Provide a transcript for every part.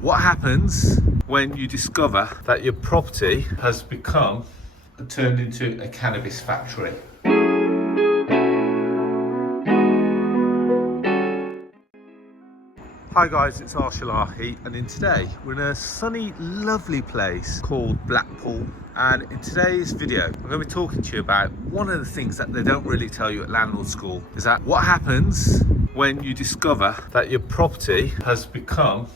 What happens when you discover that your property has become turned into a cannabis factory? Hi guys, it's Arsh, Ellahi, and today we're in a sunny, lovely place called Blackpool. And in today's video, I'm going to be talking to you about one of the things that they don't really tell you at landlord school, is that what happens when you discover that your property has become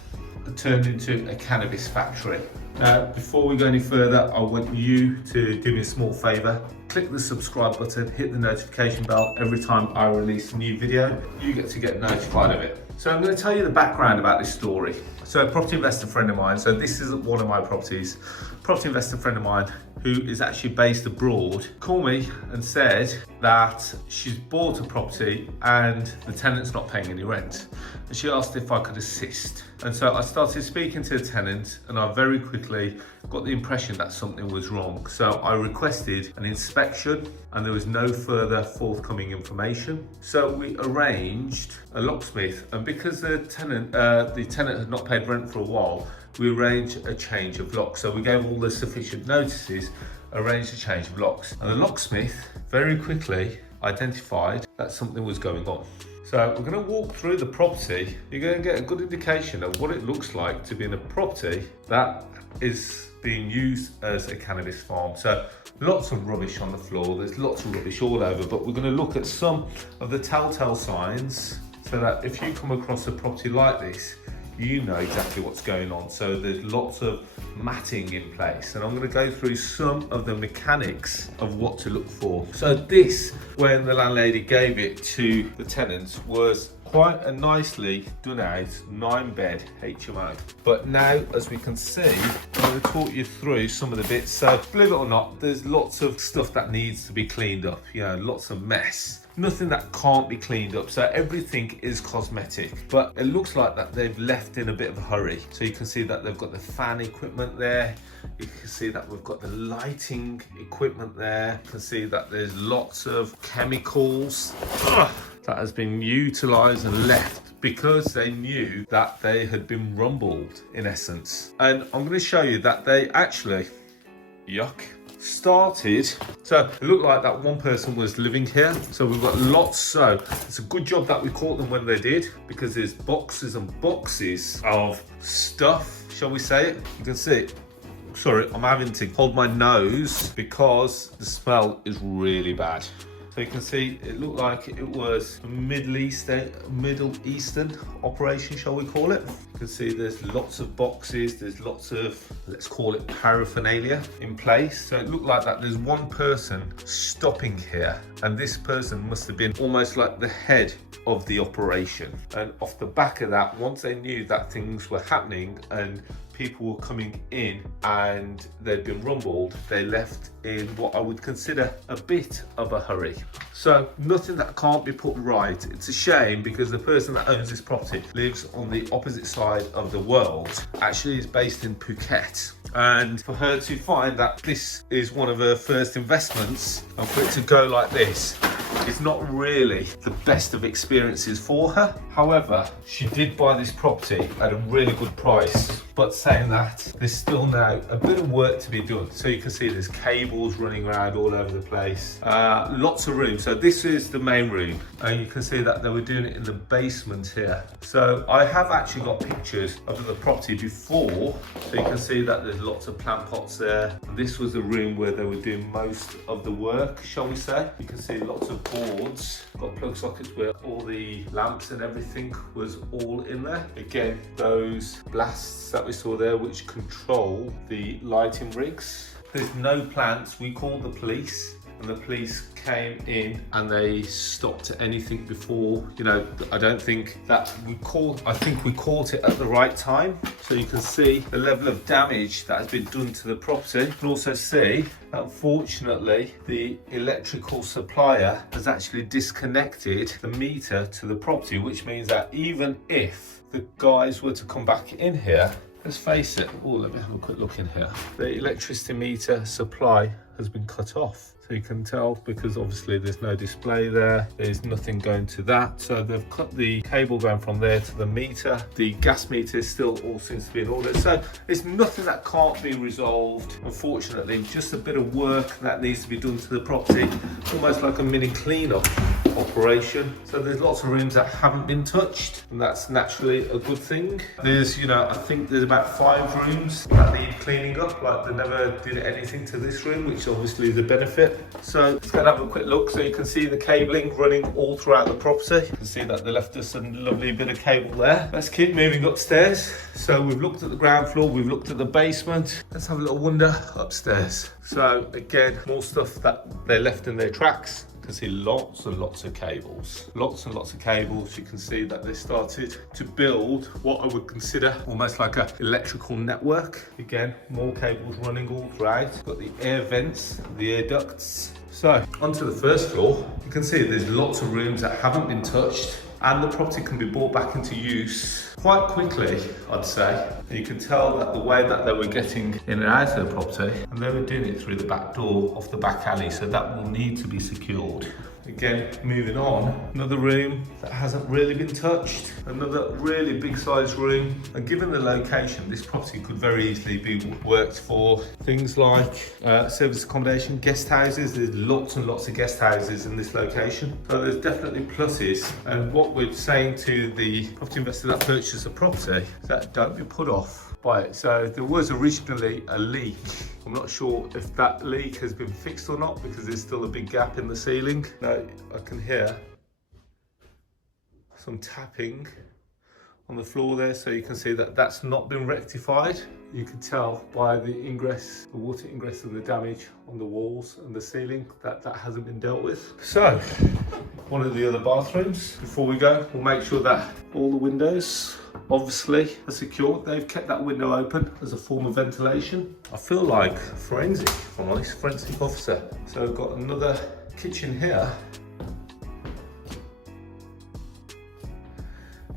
turned into a cannabis factory. Now, before we go any further, I want you to do me a small favour. Click the subscribe button, hit the notification bell. Every time I release a new video, you get to get notified of it. So I'm going to tell you the background about this story. So a property investor friend of mine, so this is one of my properties, property investor friend of mine who is actually based abroad, called me and said that she's bought a property and the tenant's not paying any rent. And she asked if I could assist. And so I started speaking to the tenant, and I very quickly got the impression that something was wrong. So I requested an inspection, and there was no further forthcoming information. So we arranged a locksmith, and because the tenant had not paid rent for a while, we arranged a change of locks. So we gave all the sufficient notices, arranged a change of locks. And the locksmith very quickly identified that something was going on. So we're going to walk through the property. You're going to get a good indication of what it looks like to be in a property that is being used as a cannabis farm. So lots of rubbish on the floor, there's lots of rubbish all over, but we're going to look at some of the telltale signs so that if you come across a property like this, you know exactly what's going on. So there's lots of matting in place, and I'm going to go through some of the mechanics of what to look for. So this, when the landlady gave it to the tenants, was quite a nicely done out 9-bed HMO. But now, as we can see, I'm going to talk you through some of the bits. So believe it or not, there's lots of stuff that needs to be cleaned up, lots of mess. Nothing that can't be cleaned up, so everything is cosmetic, but it looks like that they've left in a bit of a hurry. So you can see that they've got the fan equipment there, you can see that we've got the lighting equipment there, you can see that there's lots of chemicals that has been utilized and left because they knew that they had been rumbled, in essence. And I'm going to show you that they actually, started, so it looked like that one person was living here. So we've got lots, so it's a good job that we caught them when they did, because there's boxes and boxes of stuff, shall we say it. You can see, sorry, I'm having to hold my nose because the smell is really bad. So you can see it looked like it was a Middle Eastern operation, shall we call it. You can see there's lots of boxes, there's lots of, let's call it, paraphernalia in place. So it looked like that there's one person stopping here, and this person must have been almost like the head of the operation. And off the back of that, once they knew that things were happening and people were coming in and they'd been rumbled, they left in what I would consider a bit of a hurry. So nothing that can't be put right. It's a shame because the person that owns this property lives on the opposite side of the world, actually is based in Phuket. And for her to find that this is one of her first investments, and for it to go like this, it's not really the best of experiences for her. However, she did buy this property at a really good price. But saying that, there's still now a bit of work to be done. So you can see there's cables running around all over the place. Lots of room. So this is the main room. And you can see that they were doing it in the basement here. So I have actually got pictures of the property before. So you can see that there's lots of plant pots there. And this was the room where they were doing most of the work, shall we say. You can see lots of boards, got plug sockets where all the lamps and everything was all in there. Again, those blasts that we saw there which control the lighting rigs. There's no plants. We called the police, and the police came in and they stopped anything before, I don't think that I think we caught it at the right time. So you can see the level of damage that has been done to the property. You can also see, unfortunately, the electrical supplier has actually disconnected the meter to the property, which means that even if the guys were to come back in here let's face it. Oh, let me have a quick look in here. The electricity meter supply has been cut off. So you can tell because obviously there's no display there. There's nothing going to that. So they've cut the cable going from there to the meter. The gas meter still all seems to be in order. So it's nothing that can't be resolved. Unfortunately, just a bit of work that needs to be done to the property. Almost like a mini clean-up operation. So there's lots of rooms that haven't been touched, and that's naturally a good thing. There's, you know, I think there's about 5 rooms that need cleaning up, like they never did anything to this room, which obviously is a benefit. So let's go and have a quick look. So you can see the cabling running all throughout the property. You can see that they left us a lovely bit of cable there. Let's keep moving upstairs. So we've looked at the ground floor, we've looked at the basement. Let's have a little wander upstairs. So again, more stuff that they left in their tracks. You can see lots and lots of cables. Lots and lots of cables. You can see that they started to build what I would consider almost like an electrical network. Again, more cables running all throughout. Got the air vents, the air ducts. So onto the first floor, you can see there's lots of rooms that haven't been touched, and the property can be brought back into use quite quickly, I'd say. And you can tell that the way that they were getting in and out of the property, and they were doing it through the back door off the back alley, so that will need to be secured. Again, moving on, another room that hasn't really been touched, another really big sized room. And given the location, this property could very easily be worked for things like service accommodation, guest houses. There's lots and lots of guest houses in this location. So there's definitely pluses. And what we're saying to the property investor that purchased the property is that don't be put off by it. So there was originally a leak. I'm not sure if that leak has been fixed or not because there's still a big gap in the ceiling. Now I can hear some tapping on the floor there, so you can see that that's not been rectified. You can tell by the ingress, the water ingress and the damage on the walls and the ceiling that that hasn't been dealt with. So one of the other bathrooms, before we go, we'll make sure that all the windows obviously are secured. They've kept that window open as a form of ventilation. I feel like forensic, if I'm honest, forensic officer. So we've got another kitchen here.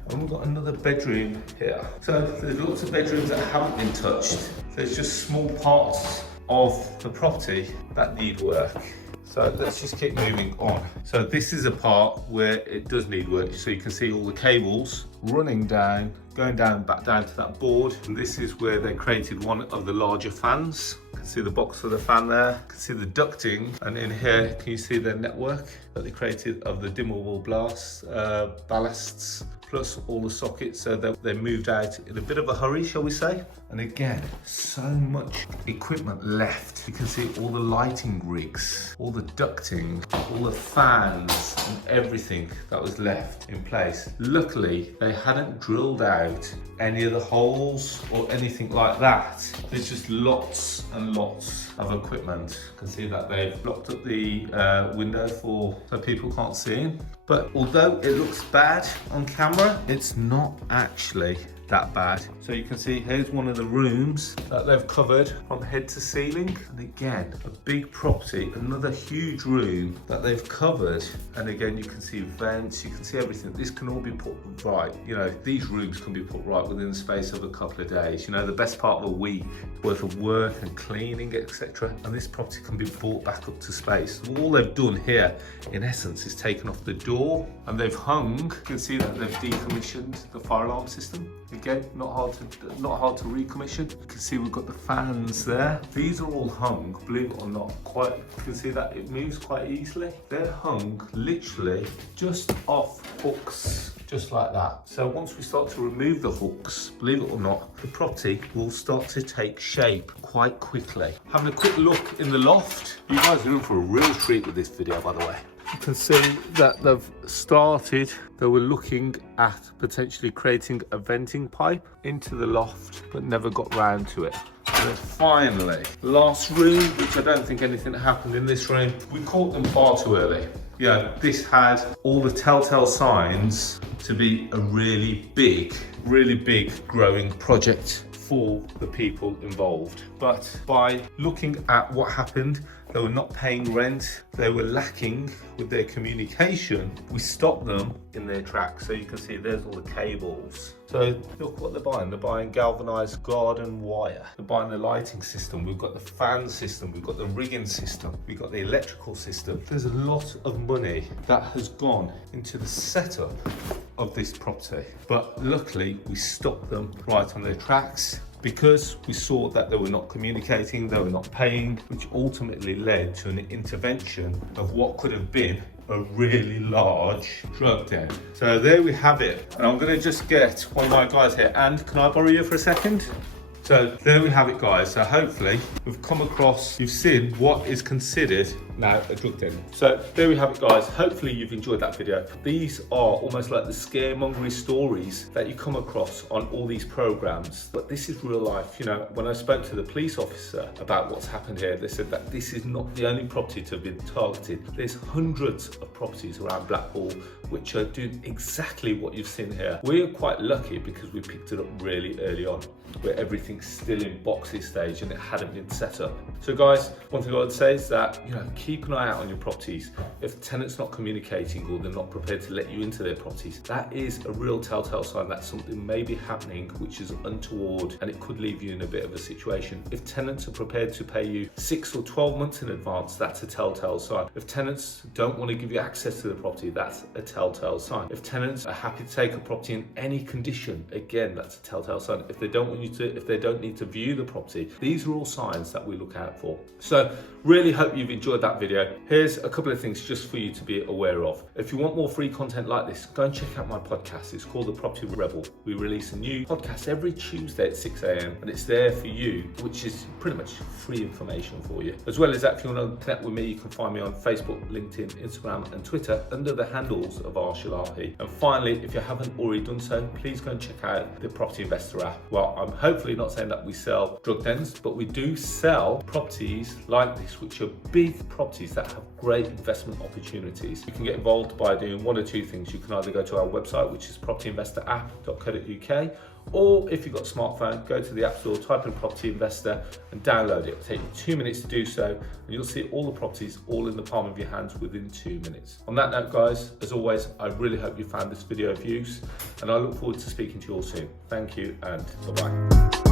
And we've got another bedroom here. So there's lots of bedrooms that haven't been touched. There's just small parts of the property that need work. So let's just keep moving on. So this is a part where it does need work. So you can see all the cables running down, going down, back down to that board. And this is where they created one of the larger fans. You can see the box of the fan there. You can see the ducting. And in here, can you see the network that they created of the dimmable ballasts, plus all the sockets, so that they moved out in a bit of a hurry, shall we say. And again, so much equipment left. You can see all the lighting rigs, all the ducting, all the fans and everything that was left in place. Luckily, they hadn't drilled out any of the holes or anything like that. There's just lots and lots of equipment. You can see that they've blocked up the window so people can't see in. But although it looks bad on camera, it's not actually that bad. So you can see here's one of the rooms that they've covered from head to ceiling. And again, a big property, another huge room that they've covered. And again, you can see vents, you can see everything. This can all be put right. You know, these rooms can be put right within the space of a couple of days. You know, the best part of a week worth of work and cleaning, etc. And this property can be brought back up to space. So all they've done here, in essence, is taken off the door and they've hung. You can see that they've decommissioned the fire alarm system. Again, not hard to recommission. You can see we've got the fans there. These are all hung, believe it or not, you can see that it moves quite easily. They're hung literally just off hooks, just like that. So once we start to remove the hooks, believe it or not, the property will start to take shape quite quickly. Having a quick look in the loft. You guys are in for a real treat with this video, by the way. You can see that they were looking at potentially creating a venting pipe into the loft, but never got round to it. And then finally, last room, which I don't think anything happened in this room. We caught them far too early. Yeah, this had all the telltale signs to be a really big growing project for the people involved. But by looking at what happened, they were not paying rent, they were lacking with their communication. We stopped them in their tracks. So you can see there's all the cables. So So look what they're buying. They're buying galvanized garden wire. They're buying the lighting system. We've got the fan system. We've got the rigging system. We've got the electrical system. There's a lot of money that has gone into the setup of this property. But luckily we stopped them right on their tracks, because we saw that they were not communicating, they were not paying, which ultimately led to an intervention of what could have been a really large drug den. So there we have it. And I'm gonna just get one of my guys here. And can I borrow you for a second? So there we have it, guys. So hopefully we've come across, you've seen what is considered now a drug den. So there we have it, guys. Hopefully you've enjoyed that video. These are almost like the scaremongery stories that you come across on all these programs, but this is real life. You know, when I spoke to the police officer about what's happened here, they said that this is not the only property to have been targeted. There's hundreds of properties around Blackpool which are doing exactly what you've seen here. We're quite lucky because we picked it up really early on, where everything's still in boxy stage and it hadn't been set up. So guys, one thing I would say is that, you know, keep an eye out on your properties. If the tenant's not communicating or they're not prepared to let you into their properties, that is a real telltale sign that something may be happening which is untoward, and it could leave you in a bit of a situation. If tenants are prepared to pay you 6 or 12 months in advance, that's a telltale sign. If tenants don't want to give you access to the property, that's a telltale sign. If tenants are happy to take a property in any condition, again, that's a telltale sign. If they don't want you to, if they don't need to view the property, these are all signs that we look out for. So really hope you've enjoyed that video. Here's a couple of things just for you to be aware of. If you want more free content like this, go and check out my podcast. It's called The Property Rebel. We release a new podcast every Tuesday at 6 a.m. and it's there for you, which is pretty much free information for you. As well as that, if you want to connect with me, you can find me on Facebook, LinkedIn, Instagram and Twitter under the handles of Arsh. And finally, if you haven't already done so, please go and check out the Property Investor app. Well, I'm hopefully not saying that we sell drug dens, but we do sell properties like this, which are big properties that have great investment opportunities. You can get involved by doing one or two things. You can either go to our website, which is propertyinvestorapp.co.uk, or if you've got a smartphone, go to the App Store, type in Property Investor and download it. It'll take you 2 minutes to do so, and you'll see all the properties all in the palm of your hands within 2 minutes. On that note, guys, as always, I really hope you found this video of use, and I look forward to speaking to you all soon. Thank you, and bye-bye.